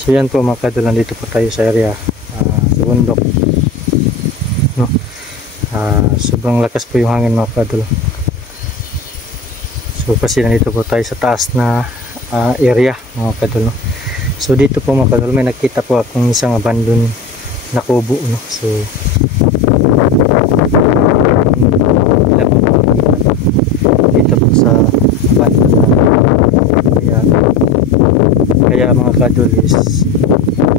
So yan po mga kadol, nandito po tayo sa area sa bundok, no? Sobrang lakas po yung hangin mga kadol. So kasi nandito po tayo sa taas na area mga kadol, no? So dito po mga kadol, may nakita po akong isang abandon na kubo, no? So dito po sa abandon na kaya mga kadol is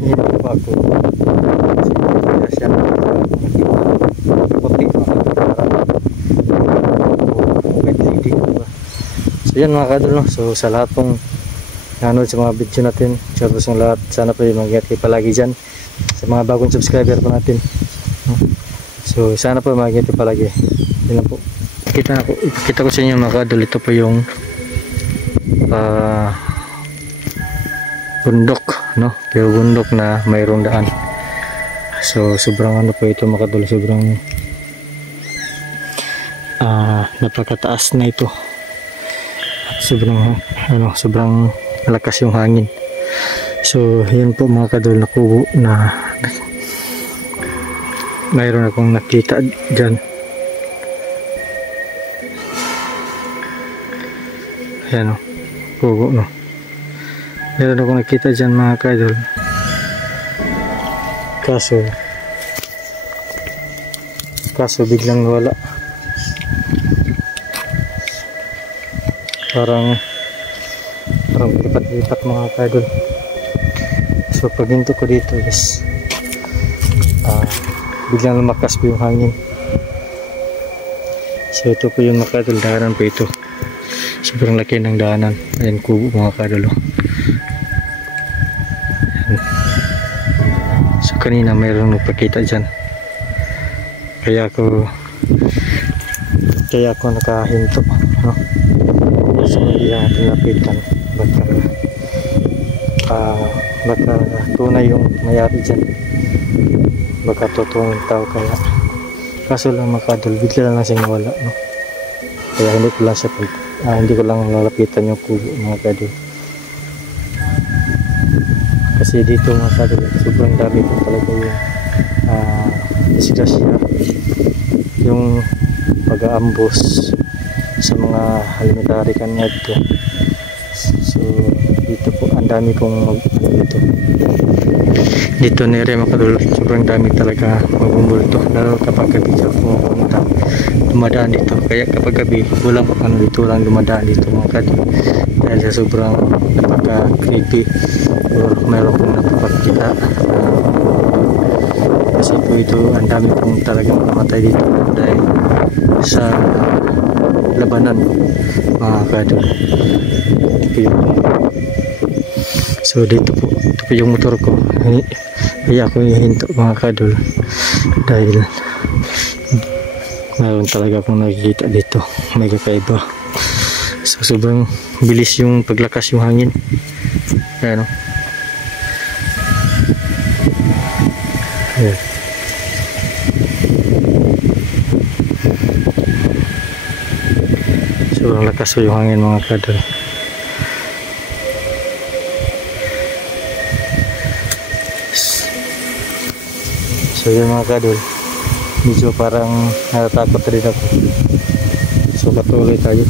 hindi na po ako kaya siya puti so yan mga kadol, no? So sa lahat pong nanood sa mga video natin, sa lahat, sana po mag-ingat kayo palagi dyan sa mga bagong subscriber po natin, no? So sana po mag-ingat kayo palagi. Yun lang po. Ipakita ko sa inyo mga kadol, ito po yung bundok, no? Pero bundok na mayroong daan. So sobrang ano po ito mga kadol, sobrang napakataas na ito. At sobrang malakas yung hangin. So yun po mga kadol, na kubo na mayroon akong nakita dyan. Ayan o, kubo, no? Meron akong nakita dyan mga kadol, kaso biglang wala. Parang lipat-lipat mga kadol. So pag hinto ko dito is biglang lumakas po yung hangin. So ito po yung mga kadol, daanan po ito. Sobrang laki ng daanan. Ayan, kubo mga kadol. So kanina mayroong nagpakita dyan, kaya ako nakahinto, no? So hindi natin lapitan, baka tunay yung mayari dyan, baka totoong tao. Kaya kaso lang mga kadol, bigla lang siya nawala, no? Kaya hindi ko lang lalapitan yung kubo mga kadol. Kasi dito mga kadol, sobrang dami po talaga yung disgrasya, yung pag-aambos sa mga alimentary kanya dito. So dito po ang dami pong dito na rin mga kadol, sobrang dami talaga magbumulto, lalo kapag gabi siya pumunta, dumadaan dito. Kaya kapag gabi walang dito lang dumadaan dito mga kadol, dahil sa sobrang napaka-creepy or mayroon pong napapakita. Kasi po ito, ang dami pong talagang namatay dito dahil sa labanan mga kadol. So dito po, ito po yung motor ko, kaya ako hihinto mga kadol dahil mayroon talaga pong nakikita dito, may kakaiba. So sobrang bilis yung paglakas yung hangin. Ayan, no? Ayan. Sobrang lakas yung hangin mga kadol. So yun mga kadol, medyo parang natatakot rin ako. So patuloy tayo.